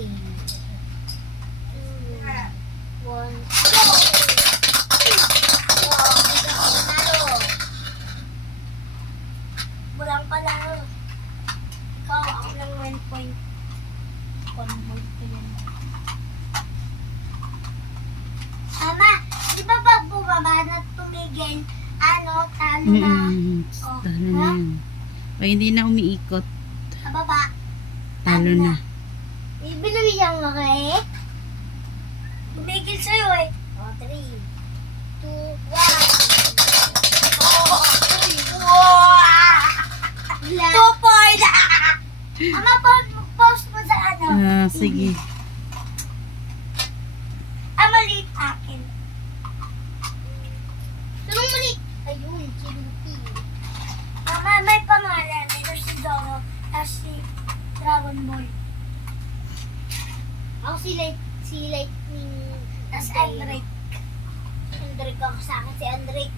1, go! Bulang pala. Ikaw, ako lang 1 point. Convert ko yan. Mama, di ba pag bumaba na tumigil, talo na? Oh, Talo na yan. Pag hindi na umiikot, sa baba. talo na. Ibinigyan mo ka eh. Tumigil sa'yo eh. O, 3, 2, 1. Oh, 2 point. Mama, post mo sa ano? Sige. Maliit akin. Anong maliit? Ayun, si Luffy. Mama, may pangalan. Ito si Zoro. Tapos si Dragon Ball. Ako si Lightning. Tapos Andrake. Andrake ako sa akin. Si Andrake.